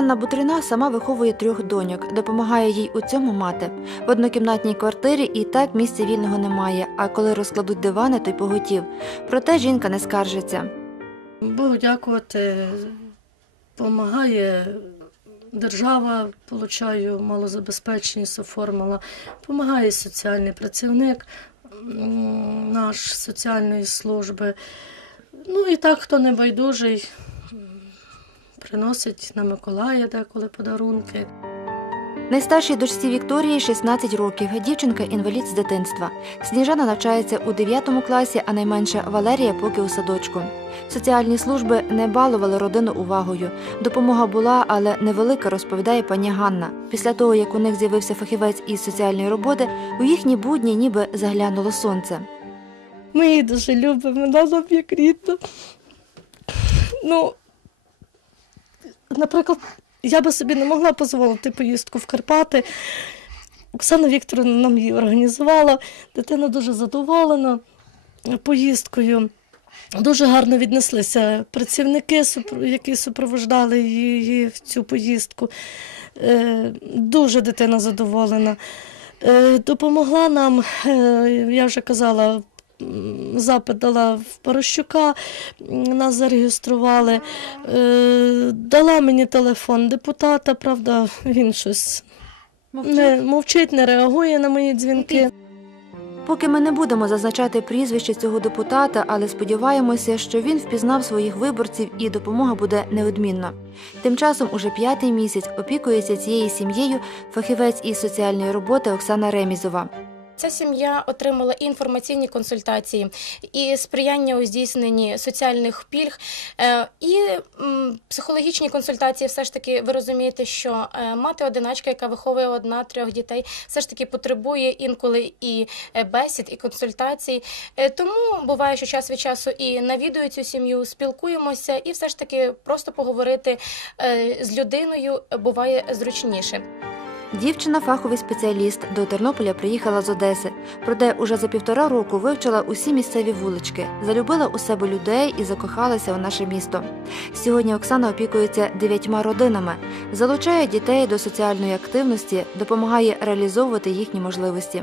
Ганна Бутрина сама виховує трьох доньок, допомагає їй у цьому мати. В однокімнатній квартирі і так місця вільного немає, а коли розкладуть дивани, то й поготів. Проте жінка не скаржиться. Богу дякувати, допомагає держава, получаю малозабезпеченість оформила, допомагає соціальний працівник наш соціальної служби. Ну і так, хто не байдужий, м, приносить на Миколая деколи подарунки. Найстаршій дочці Вікторії 16 років. Дівчинка інвалід з дитинства. Сніжана навчається у 9 класі, а найменша Валерія поки у садочку. Соціальні служби не балували родину увагою. Допомога була, але невелика, розповідає пані Ганна. Після того, як у них з'явився фахівець із соціальної роботи, у їхні будні ніби заглянуло сонце. Ми її дуже любимо, вона нам як рідна. Ну, наприклад, я би собі не могла дозволити поїздку в Карпати. Оксана Вікторовна нам її організувала. Дитина дуже задоволена поїздкою. Дуже гарно віднеслися працівники, які супроводжали її в цю поїздку. Е, Дуже дитина задоволена. Е, Допомогла нам, е, я вже казала, запит дала в Порощука, нас зареєстрували. Е, Дала мені телефон депутата, правда, він щось не мовчить, не реагує на мої дзвінки. Поки ми не будемо зазначати прізвище цього депутата, але сподіваємося, що він впізнав своїх виборців і допомога буде неодмінна. Тим часом уже п'ятий місяць опікується цією сім'єю фахівець із соціальної роботи Оксана Ремізова. Ця сім'я отримала інформаційні консультації, і сприяння у здійсненні соціальних пільг, е, і психологічні консультації. Все ж таки, ви розумієте, що е, мати одиначка, яка виховує одна-трьох дітей, все ж таки потребує інколи і е, бесід, і консультацій. Тому буває, що час від часу і навідую цю сім'ю, спілкуємося, і все ж таки просто поговорити з людиною буває зручніше. Дівчина фаховий спеціаліст до Тернополя приїхала з Одеси. Проте уже за півтора року вивчила усі місцеві вулички, залюбила у себе людей і закохалася у наше місто. Сьогодні Оксана опікується дев'ятьма родинами, залучає дітей до соціальної активності, допомагає реалізовувати їхні можливості.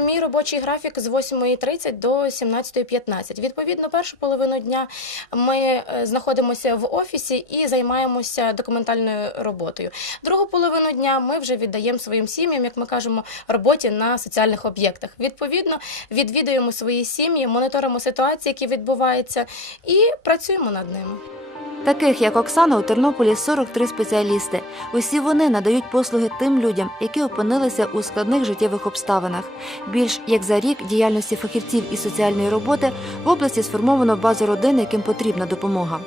Мій робочий графік з 8.30 до 17.15. Відповідно, першу половину дня ми е, знаходимося в офісі і займаємося документальною роботою. Другу половину дня ми вже віддаємо своїм сім'ям, як ми кажемо, роботі на соціальних об'єктах. Відповідно, відвідуємо свої сім'ї, моніторимо ситуації, які відбуваються, і працюємо над ними. Таких як Оксана у Тернополі 43 спеціалісти. Усі вони надають послуги тим людям, які опинилися у складних життєвих обставинах. Більш як за рік діяльності фахівців із соціальної роботи в області сформовано базу родин, яким потрібна допомога.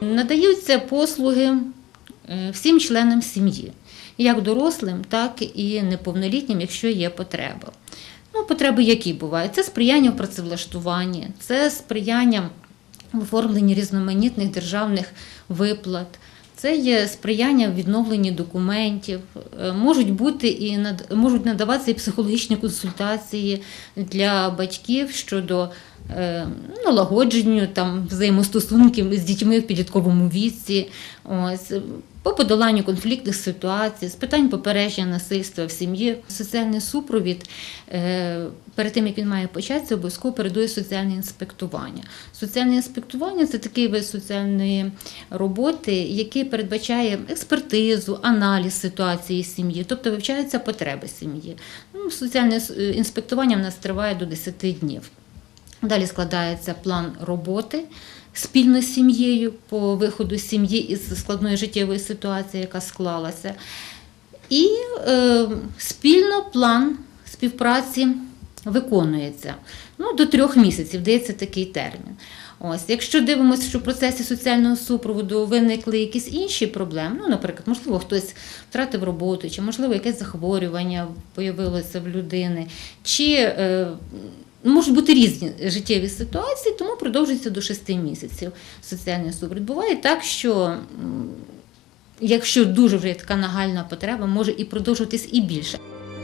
Надаються послуги всім членам сім'ї, як дорослим, так і неповнолітнім, якщо є потреба. Ну, потреби які бувають? Це сприяння в працевлаштуванні, це сприяння оформленні різноманітних державних виплат. Це є сприяння в відновленні документів, Е, можуть бути і можуть надаватися і психологічні консультації для батьків щодо налагодженню там взаємостосунків з дітьми в підлітковому віці, ось по подоланню конфліктних ситуацій, з питань попередження насильства в сім'ї. Соціальний супровід е, перед тим як він має початися, обов'язково передує соціальне інспектування. Соціальне інспектування це такий вид соціальної роботи, який передбачає експертизу, аналіз ситуації сім'ї, тобто вивчаються потреби сім'ї. Ну, соціальне е, інспектування в нас триває до 10 днів. Далі складається план роботи спільно з сім'єю по виходу сім'ї із складної життєвої ситуації, яка склалася. І е, спільно план співпраці виконується. Ну, до трьох місяців дається такий термін. Ось, якщо дивимося, що в процесі соціального супроводу виникли якісь інші проблеми, ну, наприклад, можливо, хтось втратив роботу, чи можливо якесь захворювання появилося в людини, чи е, можуть бути різні життєві ситуації, тому продовжується до 6 місяців соціальний супровід. Буває так, що якщо дуже вже є така нагальна потреба, може і продовжуватись і більше.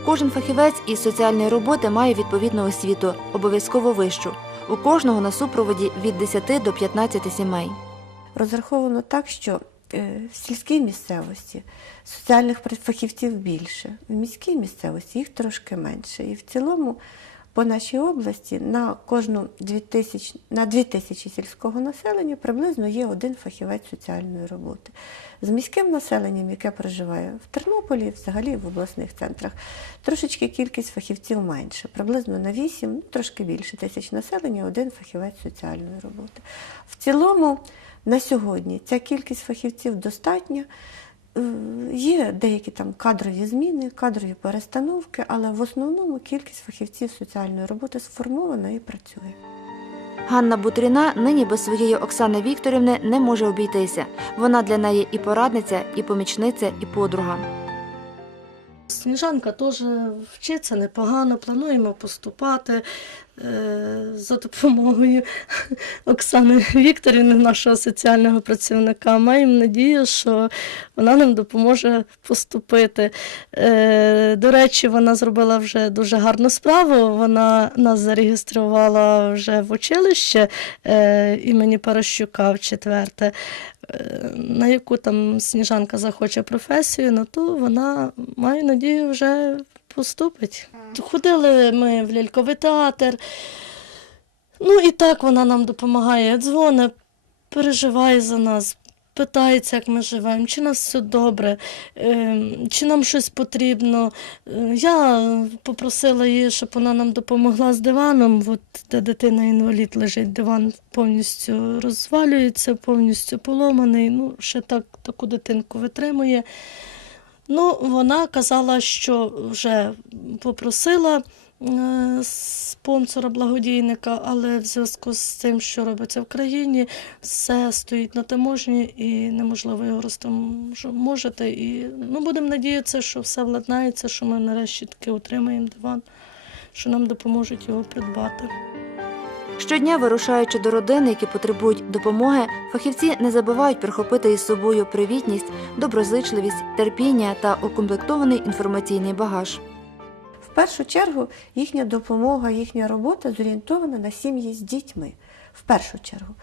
Кожен фахівець із соціальної роботи має відповідну освіту, обов'язково вищу. У кожного на супроводі від 10 до 15 сімей. розраховано так, що е, в сільській місцевості соціальних фахівців більше, в міській місцевості їх трошки менше. І в цілому по нашій області на кожну 2000, на 2000 сільського населення приблизно є один фахівець соціальної роботи. З міським населенням, яке проживає в Тернополі, взагалі в обласних центрах, трошечки кількість фахівців менше, приблизно на 8, ну, трошки більше тисяч населення, один фахівець соціальної роботи. В цілому на сьогодні ця кількість фахівців достатня. Е, Є деякі там кадрові зміни, кадрові перестановки, але в основному кількість фахівців соціальної роботи сформована і працює. Ганна Бутріна нині без своєї Оксани Вікторівни не може обійтися. Вона для неї і порадниця, і помічниця, і подруга. Сніжанка теж вчиться непогано, плануємо поступати за допомогою Оксани Вікторівни, нашого соціального працівника. Маємо надію, що вона нам допоможе поступити. Е, До речі, вона зробила вже дуже гарну справу. Вона нас зареєструвала вже в училище е, імені Паращука в четверте. Е, На яку там сніжанка захоче професію, на ту вона маю надію вже поступить. Ходили ми в ляльковий театр. Ну і так вона нам допомагає, дзвонить, переживає за нас, питається, як ми живемо, чи нас все добре, е, чи нам щось потрібно. Е, Я попросила її, щоб вона нам допомогла з диваном, от де дитина інвалід лежить, диван повністю розвалюється, повністю поломаний. Ну, ще так таку дитинку витримує. Ну, вона казала, що вже попросила е, спонсора благодійника, але в зв'язку з тим, що робиться в країні, все стоїть на таможні і неможливо його розтаможити. І ну, будемо надіятися, що все владнається, що ми нарешті таки отримаємо диван, що нам допоможуть його придбати. Щодня, вирушаючи до родин, які потребують допомоги, фахівці не забувають прихопити із собою привітність, доброзичливість, терпіння та укомплектований інформаційний багаж. В першу чергу їхня допомога, їхня робота зорієнтована на сім'ї з дітьми. В першу чергу.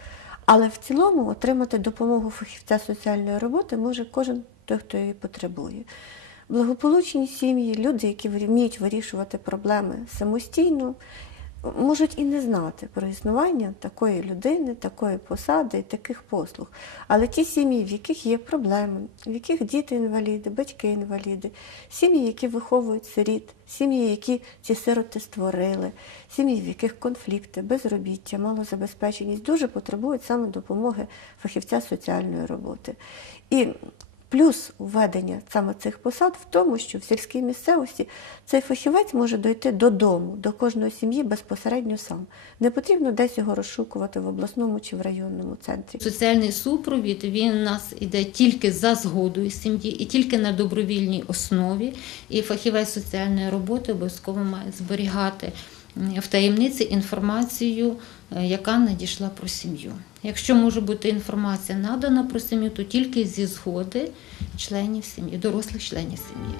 Але в цілому отримати допомогу фахівця соціальної роботи може кожен той, хто її потребує. Благополучні сім'ї, люди, які вміють вирішувати проблеми самостійно, можуть і не знати про існування такої людини, такої посади і таких послуг. Але ті сім'ї, в яких є проблеми, в яких діти інваліди, батьки інваліди, сім'ї, які виховують сиріт, сім'ї, які ці сироти створили, сім'ї, в яких конфлікти, безробіття, малозабезпеченість, дуже потребують саме допомоги фахівця соціальної роботи. І Плюс введення саме цих посад в тому, що в сільській місцевості цей фахівець може дойти додому, до кожної сім'ї безпосередньо сам. Не потрібно десь його розшукувати в обласному чи в районному центрі. Соціальний супровід він у нас іде тільки за згодою сім'ї і тільки на добровільній основі. І фахівець соціальної роботи обов'язково має зберігати в таємниці інформацію, е, яка надійшла про сім'ю. Якщо може бути інформація надана про сім'ю, то тільки зі згоди членів сім'ї, дорослих членів сім'ї.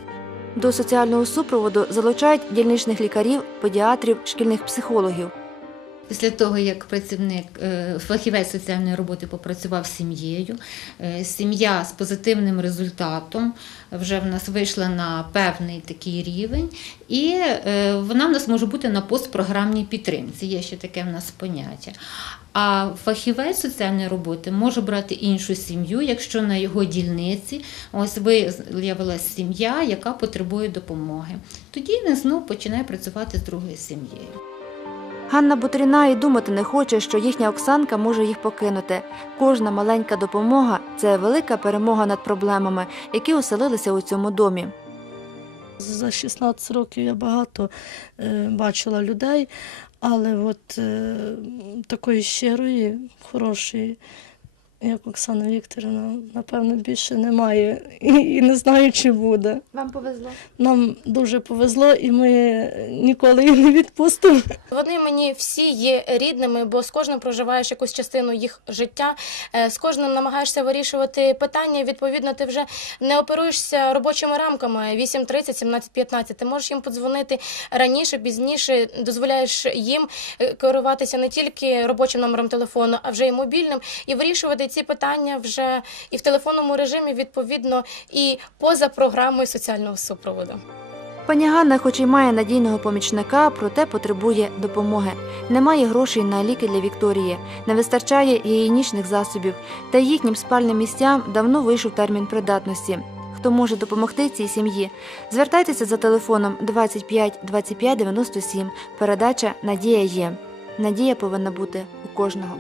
До соціального супроводу залучають дільничних лікарів, педіатрів, шкільних психологів. Після того, як працівник, е, фахівець соціальної роботи попрацював з сім'єю, е, сім'я з позитивним результатом вже в нас вийшла на певний такий рівень, і е, вона в нас може бути на постпрограмній підтримці. Є ще таке в нас поняття. А фахівець соціальної роботи може брати іншу сім'ю, якщо на його дільниці ось виявилася сім'я, яка потребує допомоги. Тоді він знову починає працювати з другою сім'єю. Ганна Бутріна і думати не хоче, що їхня Оксанка може їх покинути. Кожна маленька допомога це велика перемога над проблемами, які оселилися у цьому домі. За 16 років я багато е, бачила людей, але от е, такої щирої, хорошої, як Оксана Вікторівна, напевно, більше немає. І, і не знаю, чи буде. Вам повезло. Нам дуже повезло, і ми ніколи їх не відпустимо. Вони мені всі є рідними, бо з кожним проживаєш якусь частину їх життя, е, з кожним намагаєшся вирішувати питання. Відповідно, ти вже не оперуєшся робочими рамками 8.30, 17.15. Ти можеш їм подзвонити раніше, пізніше, дозволяєш їм е, керуватися не тільки робочим номером телефону, а вже й мобільним, і вирішувати ці питання вже і в телефонному режимі, відповідно, і поза програмою соціального супроводу. Пані Ганна, хоч і має надійного помічника, проте потребує допомоги. Немає грошей на ліки для Вікторії, не вистачає гігієнічних засобів, та їхнім спальним місцям давно вийшов термін придатності. Хто може допомогти цій сім'ї? Звертайтеся за телефоном 25 25 97. Передача Надія є. Надія повинна бути у кожного.